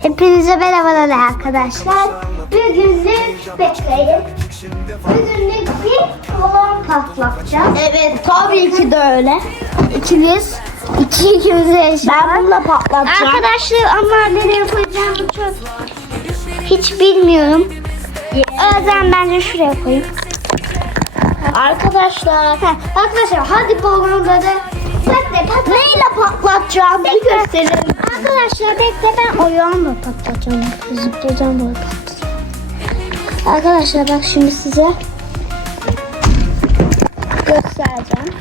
Hepinize merhabalar arkadaşlar. Bugünlük bekleyin. Bugünlük bir balon patlatacağız. Evet tabii ki de öyle. İkimiz, iki ikimiz yaşayacağız. Ben bununla patlatacağım. Arkadaşlar ama nereye koyacağımı çok hiç bilmiyorum. O yüzden bence şuraya koyayım. Arkadaşlar Heh, arkadaşlar hadi balonları bekle patlat. neyle patlatacağım bir gösterelim. Arkadaşlar bekle ben oyağımla patlatacağım. Zıplayacağım böyle patlatacağım. Arkadaşlar bak şimdi size göstereceğim.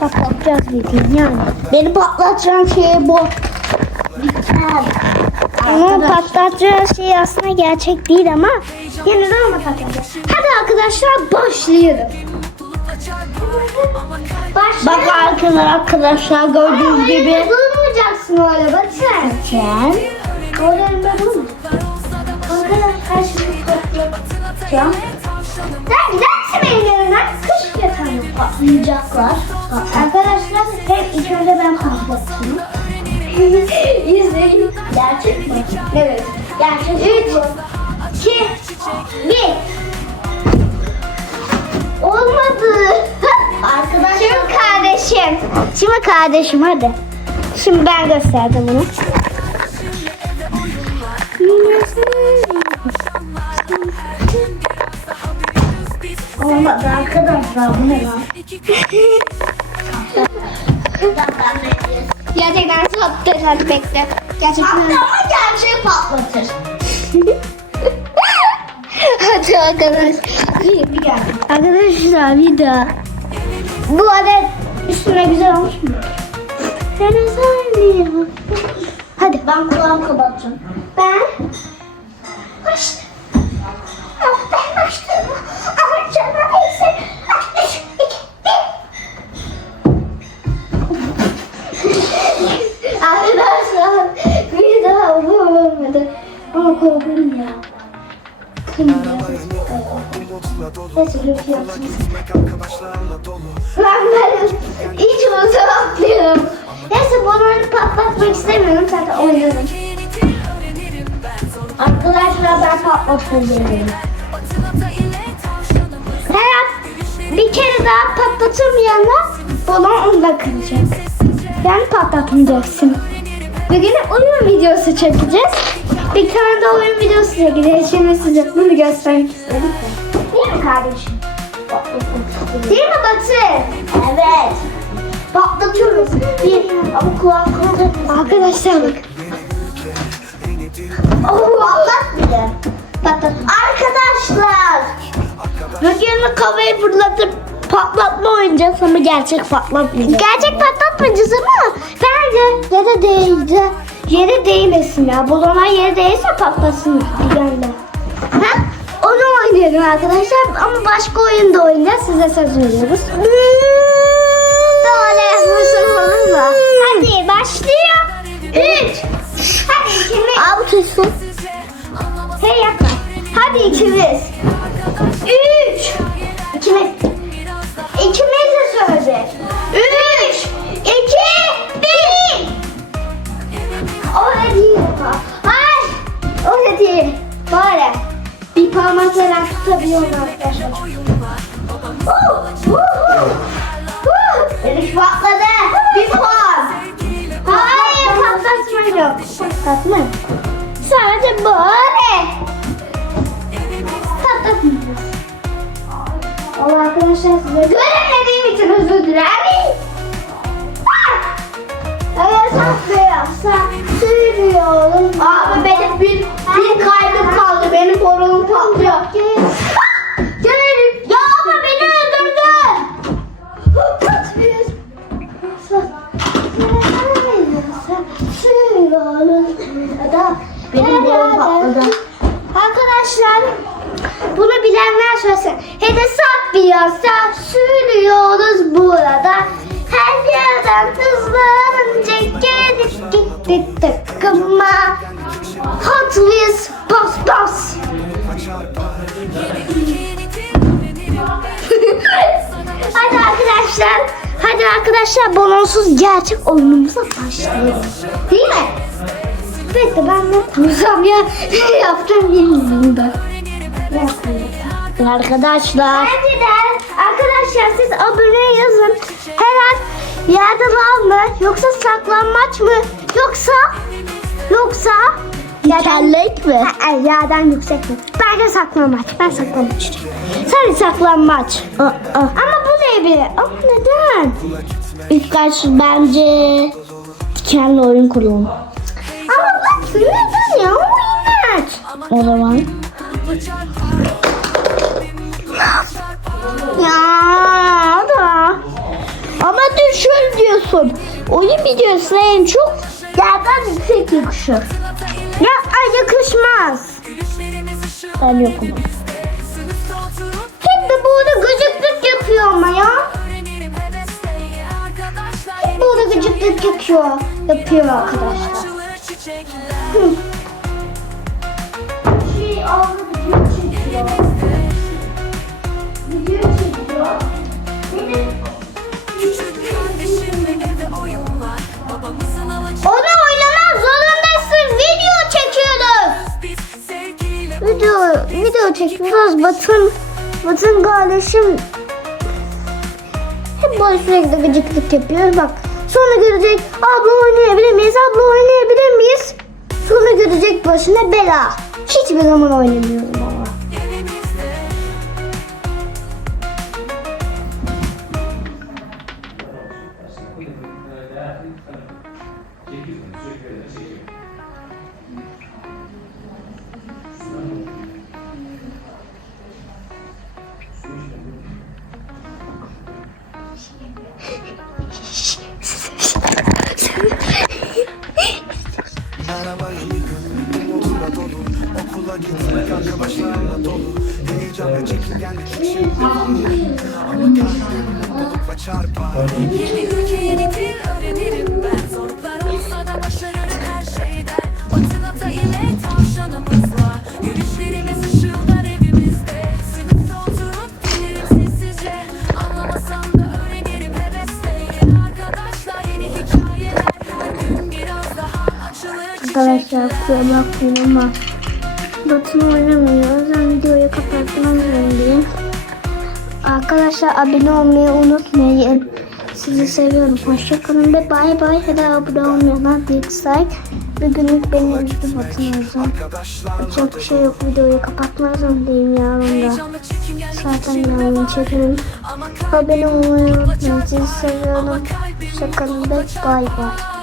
Patlatacağız bildiğin yani. Beni patlatacağım şey bu. Ama patlatacağı şey aslında gerçek değil ama yine de ama patlatacağız. Hadi arkadaşlar başlayalım. Bak arkadaşlar arkadaşlar gördüğünüz gibi. durmayacaksın öyle bak sen. Sen. Oralarında durma. Arkadaşlar şimdi patlatacağım. Sen gidersin yanımdan. Kış yatanı patlayacaklar. Arkadaşlar hep ilk önce ben patlatayım. İzleyin. Gerçek mi? Evet. Gerçek. 3, 2, 1. Şimdi kardeşim hadi. Şimdi ben gösterdim bunu. olmadı arkadaşlar bu ne lan? Gerçekten sattı. Hadi bekle. Gerçekten. Ama gerçeği patlatır. Hadi arkadaş. Bir geldi. Arkadaşlar bir daha. Bu adet üstüne güzel olmuş mu? Sen söylüyor. Hadi. Ben kulağımı kapatacağım. Ben Nasıl yapıyorsunuz? Ben ben hiç uzatmıyorum. Neyse balonu patlatmak istemiyorum zaten oynadım. Arkadaşlar ben patlatacağım. Her an bir kere daha patlatılmayana balon onda kıracak. Yani patlatmayacaksın. Bugün oyun videosu çekeceğiz. Bir tane de oyun videosu çekeceğiz. Şimdi size bunu göstermek istedim. Kardeşim? Değil mi Batı? Evet. Patlatıyoruz. Bir ama kulağım kırılacak. Arkadaşlar bak. Patlat bile. Patlat. Arkadaşlar. Bugün kafayı fırlatıp patlatma oynayacağız ama gerçek patlatmayacağız. Gerçek patlatmayacağız ama bence yere değdi. Yere değmesin ya. Balona yere değse patlasın anda. Ha? Oynayalım arkadaşlar ama başka oyunda oynayacağız. Size söz veriyoruz. Böyle yapmışsın olur mu? Hadi başlıyor. Üç. Hadi ikimiz. Al telefon. Hey yapma. Hadi ikimiz. Üç. Parmakla tutabiliyorum arkadaşlar. Deniz patladı. Bir puan. Hayır patlatma yok. Patlatma. Sadece böyle. Patlatmayacağız. Allah arkadaşlar size göremediğim için özür dilerim. Evet sen beyazsa sürüyorum. Abi benim bir, bir kaybım kaldı. Benim borunum patlıyor. Bilenler söylesin. Hede sap piyasa sürüyoruz burada. Her yerden hızlanınca gelip gittik takıma. Hot Wheels bas bas. Hadi arkadaşlar Hadi arkadaşlar balonsuz gerçek oyunumuza başlayalım. Değil mi? Bekle ben ne yapacağım ya? Yaptım yenildim Arkadaşlar. Önceden arkadaşlar siz abone yazın. Her an yerden al mı? Yoksa saklanmaç mı? Yoksa yoksa Yerlik mi? Ha, yerden yüksek mi? Bence saklanmaç. Ben saklanmaç. Sen saklanmaç. Ama bu ne bir? Ama neden? İlk kaç bence dikenli oyun kuralım. Ama bak neden ya? O inat. O zaman. Ya da. Ama düşün diyorsun. Oyun videosu en çok yerden yüksek yakışır. Ya ay yakışmaz. Ben yokum. Hep de burada gıcıklık yapıyor ama ya. Hep burada gıcıklık yapıyor. Yapıyor arkadaşlar. Hı. Şey aldı video çekiyor. Çekiyoruz. Batın, Batın kardeşim hep böyle sürekli gıcıklık yapıyor. Bak sonra görecek abla oynayabilir miyiz? Abla oynayabilir miyiz? Sonra görecek başına bela. Hiçbir zaman oynamıyorum ama. Arabayı Yeni ülke yeni dil öğrenirim Arkadaşlar kusura bakmayın ama Batın oynamıyor. O yüzden videoyu kapatmam zorundayım. Arkadaşlar abone olmayı unutmayın. Sizi seviyorum. Hoşçakalın ve bay bay. Hadi abone olmayanlar. Bir günlük beni izle Batın olsun. Çok bir şey yok. Videoyu kapatmaz zorundayım yarın da. Zaten yarın çekerim. Abone olmayı unutmayın. Sizi seviyorum. Hoşçakalın ve bay bay.